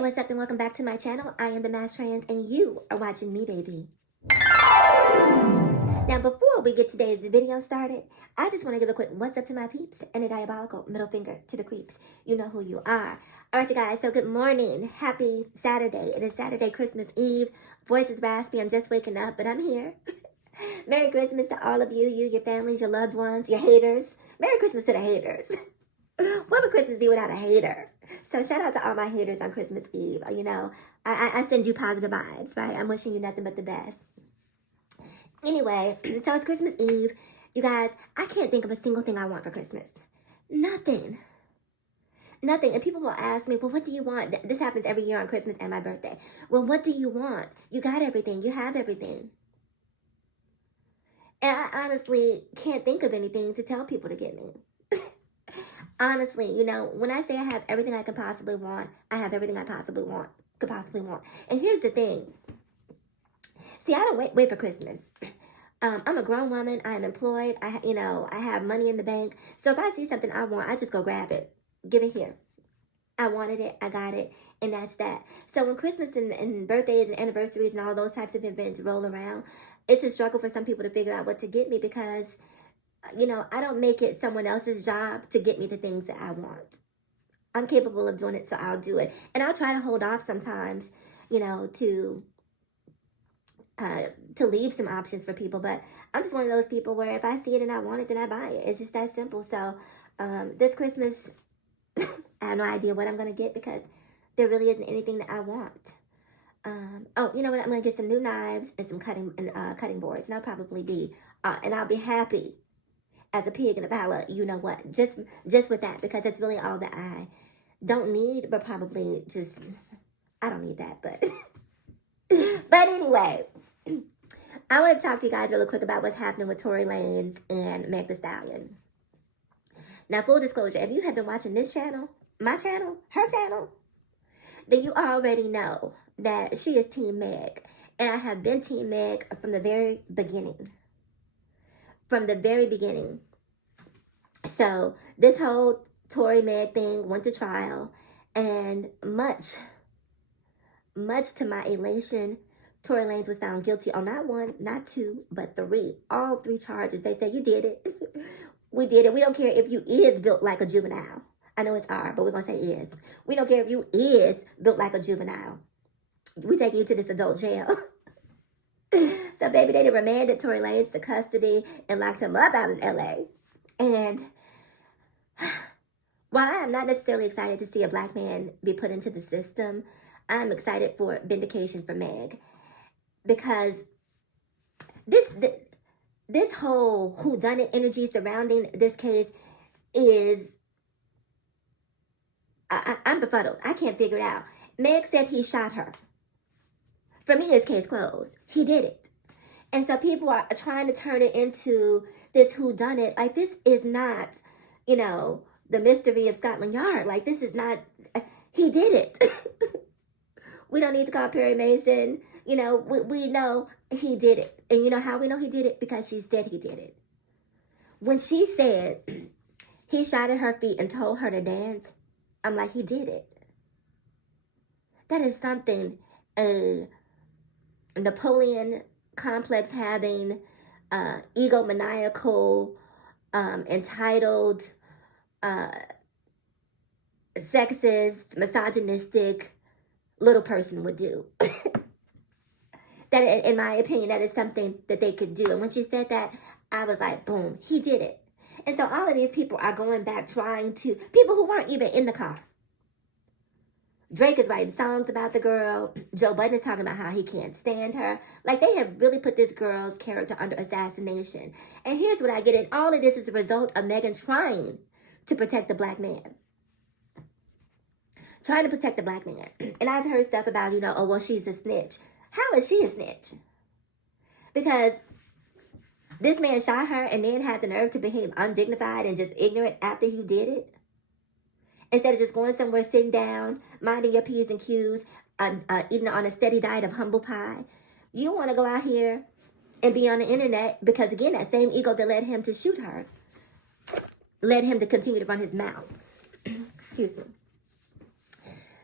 Hey, what's up and welcome back to my channel. I am the Mass Trans and you are watching me, baby. Now, before we get today's video started, I just want to give a quick what's up to my peeps and a diabolical middle finger to the creeps. You know who you are. All right, you guys, so good morning. Happy Saturday. It is Saturday, Christmas Eve. Voice is raspy. I'm just waking up, but I'm here. Merry Christmas to all of you, your families, your loved ones, your haters. Merry Christmas to the haters. What would Christmas be without a hater? So shout out to all my haters on Christmas Eve. You know, I send you positive vibes, right? I'm wishing you nothing but the best. Anyway, so it's Christmas Eve. You guys, I can't think of a single thing I want for Christmas. Nothing. Nothing. And people will ask me, well, what do you want? This happens every year on Christmas and my birthday. Well, what do you want? You got everything. You have everything. And I honestly can't think of anything to tell people to get me. Honestly, you know, when I say I have everything I can possibly want, I have everything I could possibly want. And here's the thing. See, I don't wait for Christmas. I'm a grown woman. I am employed. I have money in the bank. So if I see something I want, I just go grab it. Give it here. I wanted it. I got it. And that's that. So when Christmas and birthdays and anniversaries and all those types of events roll around, it's a struggle for some people to figure out what to get me because, you know, I don't make it someone else's job to get me the things that I want. I'm capable of doing it, so I'll do it. And I'll try to hold off sometimes, you know, to leave some options for people. But I'm just one of those people where if I see it and I want it, then I buy it. It's just that simple. So this Christmas, I have no idea what I'm going to get because there really isn't anything that I want. Oh, you know what? I'm going to get some new knives and some cutting boards. And I'll probably be, and I'll be happy as a pig in a pile, you know what, just with that, because that's really all that I don't need, but probably just, I don't need that, but, but anyway, I want to talk to you guys really quick about what's happening with Tory Lanez and Meg Thee Stallion. Now, full disclosure, if you have been watching this channel, my channel, her channel, then you already know that she is Team Meg, and I have been Team Meg from the very beginning. From the very beginning. So this whole Tory Meg thing went to trial, and much to my elation, Tory Lanez was found guilty on not one, not two, but three. All three charges. They said, you did it. We did it. We don't care if you is built like a juvenile. I know it's R, but we're going to say is. We don't care if you is built like a juvenile. We taking you to this adult jail. So, baby, they remanded Tory Lanez to custody and locked him up out in L.A. And while I am not necessarily excited to see a black man be put into the system, I'm excited for vindication for Meg. Because this whole whodunit energy surrounding this case is, I'm befuddled. I can't figure it out. Meg said he shot her. For me, his case closed. He did it. And so people are trying to turn it into this whodunit. Like, this is not, you know, the mystery of Scotland Yard. Like, this is not, he did it. We don't need to call Perry Mason. You know, we know he did it. And you know how we know he did it? Because she said he did it. When she said he shot at her feet and told her to dance, I'm like, he did it. That is something a Napoleon complex having, egomaniacal, entitled, sexist, misogynistic little person would do. That, in my opinion, that is something that they could do. And when she said that, I was like, boom, he did it. And so all of these people are going back trying to, people who weren't even in the car. Drake is writing songs about the girl. Joe Budden is talking about how he can't stand her. Like, they have really put this girl's character under assassination. And here's what I get. And all of this is a result of Megan trying to protect the black man. Trying to protect the black man. And I've heard stuff about, you know, oh, well, she's a snitch. How is she a snitch? Because this man shot her and then had the nerve to behave undignified and just ignorant after he did it. Instead of just going somewhere, sitting down, minding your P's and Q's, eating on a steady diet of humble pie. You want to go out here and be on the internet because, again, that same ego that led him to shoot her led him to continue to run his mouth. Excuse me.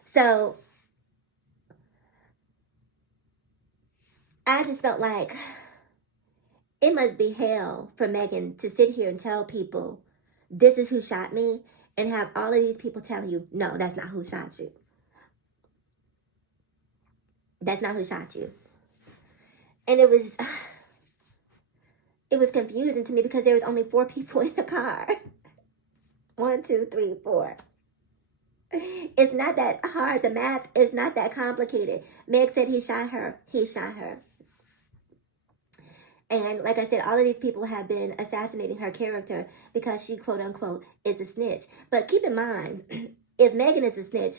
So I just felt like it must be hell for Megan to sit here and tell people this is who shot me, and have all of these people telling you, no, that's not who shot you. That's not who shot you. And it was confusing to me because there was only 4 people in the car. 1, 2, 3, 4. It's not that hard. The math is not that complicated. Meg said he shot her. He shot her. And like I said, all of these people have been assassinating her character because she, quote unquote, is a snitch. But keep in mind, if Megan is a snitch,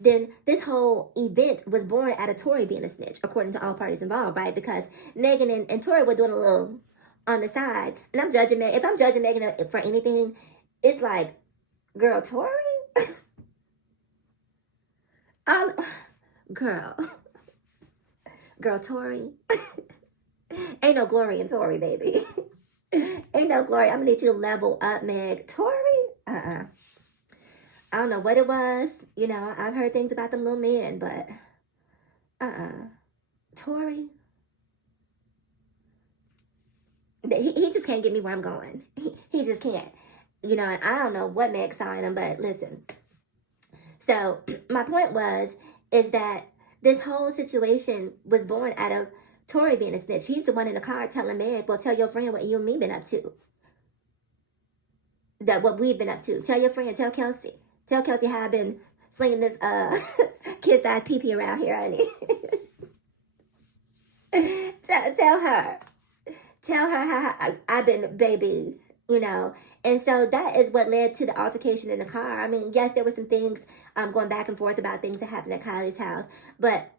then this whole event was born out of Tory being a snitch, according to all parties involved, right? Because Megan and Tory were doing a little on the side. And I'm judging Megan. If I'm judging Megan for anything, it's like, girl, Tory? Girl, Tory. Ain't no glory in Tory, baby. Ain't no glory. I'm gonna need you to level up, Meg. Tory? I don't know what it was. You know, I've heard things about them little men, but Tory? He just can't get me where I'm going. He just can't. You know, and I don't know what Meg saw in him, but listen. So, my point is that this whole situation was born out of Tory being a snitch. He's the one in the car telling Meg, well, tell your friend what you and me been up to. That what we've been up to. Tell your friend, tell Kelsey. Tell Kelsey how I've been slinging this kid-sized pee-pee around here, honey. tell her. Tell her how I've been, baby, you know. And so that is what led to the altercation in the car. I mean, yes, there were some things going back and forth about things that happened at Kylie's house. But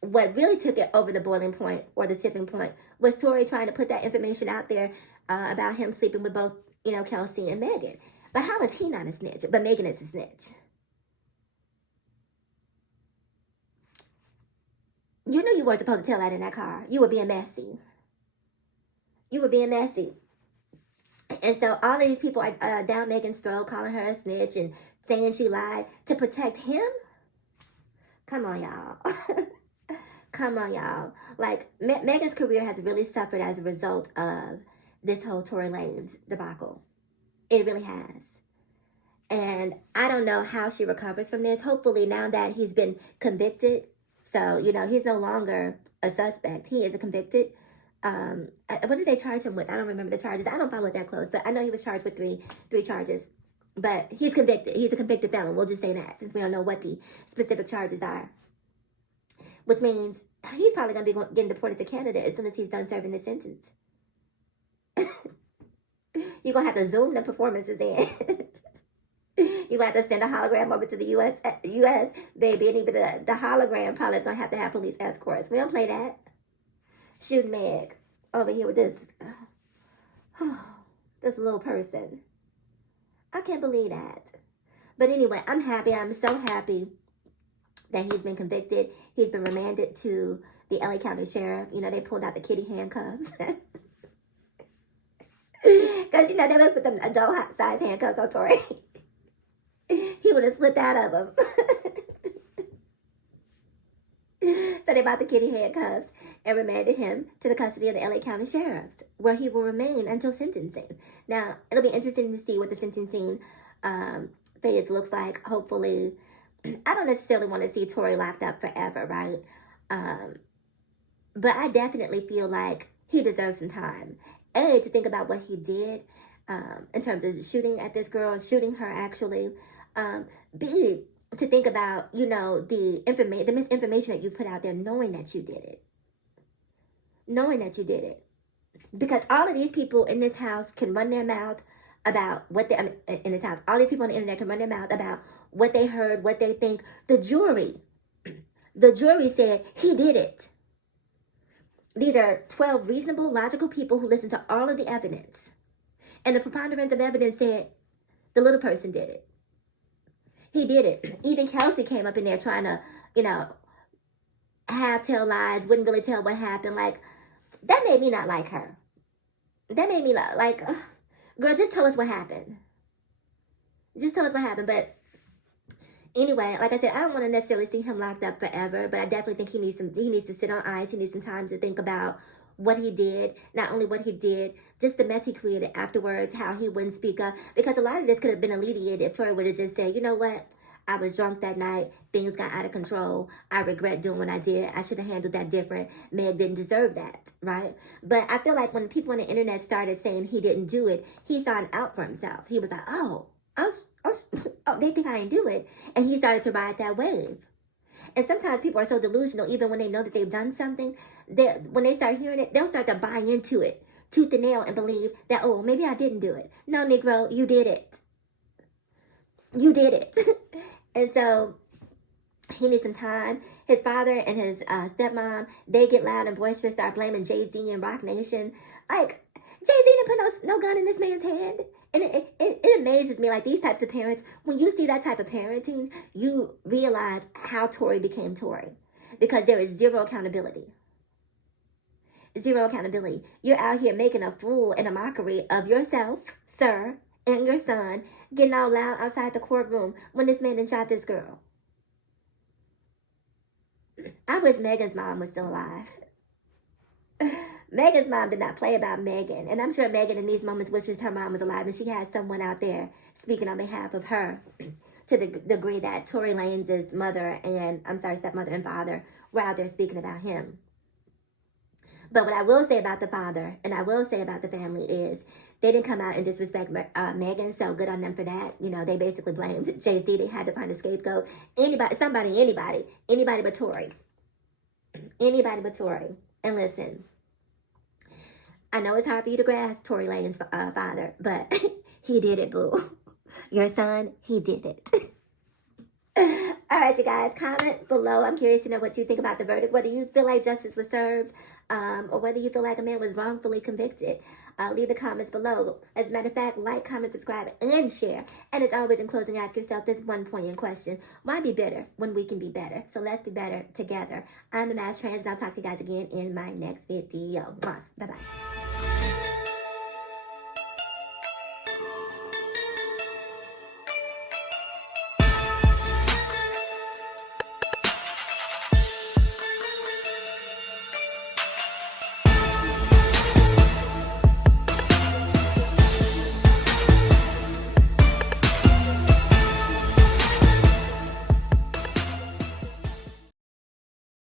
what really took it over the boiling point or the tipping point was Tory trying to put that information out there about him sleeping with both, you know, Kelsey and Megan. But how is he not a snitch? But Megan is a snitch. You knew you weren't supposed to tell that in that car. You were being messy. You were being messy. And so all of these people are down Megan's throat, calling her a snitch and saying she lied to protect him. Come on, y'all. Come on, y'all. Like, Megan's career has really suffered as a result of this whole Tory Lanez debacle. It really has. And I don't know how she recovers from this. Hopefully, now that he's been convicted, so, you know, he's no longer a suspect. He is a convicted. What did they charge him with? I don't remember the charges. I don't follow it that close, but I know he was charged with three charges. But he's convicted. He's a convicted felon. We'll just say that, since we don't know what the specific charges are. Which means he's probably going to be getting deported to Canada as soon as he's done serving his sentence. You're going to have to zoom the performances in. You're going to have to send a hologram over to the U.S., baby. And even the hologram probably is going to have police escorts. We don't play that. Shooting Meg over here with this little person. I can't believe that. But anyway, I'm happy. I'm so happy that he's been convicted. He's been remanded to the LA County Sheriff. You know, they pulled out the kitty handcuffs. Because, you know, they would put them adult-size handcuffs on Tory. He would have slipped out of them. So they bought the kitty handcuffs and remanded him to the custody of the LA County Sheriffs, where he will remain until sentencing. Now, it'll be interesting to see what the sentencing phase looks like. Hopefully, I don't necessarily want to see Tory locked up forever, right? But I definitely feel like he deserves some time. A, to think about what he did in terms of shooting at this girl, shooting her actually. B, to think about, you know, the misinformation that you put out there, knowing that you did it. Knowing that you did it. Because all of these people in this house can run their mouth about what they, in this house, all these people on the internet can run their mouth about what they heard, what they think. The jury said he did it. These are 12 reasonable, logical people who listened to all of the evidence. And the preponderance of evidence said the little person did it. He did it. Even Kelsey came up in there trying to, you know, tell lies, wouldn't really tell what happened. Like, that made me not like her. That made me like, girl, just tell us what happened. Just tell us what happened. But Anyway, like I said, I don't want to necessarily see him locked up forever, but I definitely think he needs to sit on ice. He needs some time to think about what he did, not only what he did, just the mess he created afterwards, how he wouldn't speak up, because a lot of this could have been alleviated if Tory would have just said, you know what, I was drunk that night, things got out of control, I regret doing what I did, I should have handled that different, Meg didn't deserve that, right? But I feel like when people on the internet started saying he didn't do it, he saw an out for himself. He was like, oh, they think I didn't do it. And he started to ride that wave. And sometimes people are so delusional, even when they know that they've done something, when they start hearing it, they'll start to buy into it, tooth and nail, and believe that, oh, maybe I didn't do it. No, Negro, you did it. You did it. And so he needs some time. His father and his stepmom, they get loud and boisterous, start blaming Jay-Z and Rock Nation. Like, Jay-Z didn't put no gun in this man's hand. And it amazes me, like, these types of parents, when you see that type of parenting, you realize how Tory became Tory. Because there is zero accountability. Zero accountability. You're out here making a fool and a mockery of yourself, sir, and your son, getting all loud outside the courtroom when this man had shot this girl. I wish Megan's mom was still alive. Megan's mom did not play about Megan. And I'm sure Megan in these moments wishes her mom was alive and she had someone out there speaking on behalf of her, to the degree that Tory Lanez's mother and, stepmother and father were out there speaking about him. But what I will say about the father, and I will say about the family, is they didn't come out and disrespect Megan, so good on them for that. You know, they basically blamed Jay-Z. They had to find a scapegoat. Anybody but Tory. Anybody but Tory. And listen, I know it's hard for you to grasp Tory Lanez's father, but he did it, boo. Your son, he did it. All right, you guys, comment below. I'm curious to know what you think about the verdict. Whether you feel like justice was served, or whether you feel like a man was wrongfully convicted. Leave the comments below. As a matter of fact, like, comment, subscribe, and share. And as always, in closing, ask yourself this one poignant question. Why be bitter when we can be better? So let's be better together. I'm the Mass Trans, and I'll talk to you guys again in my next video. Bye-bye.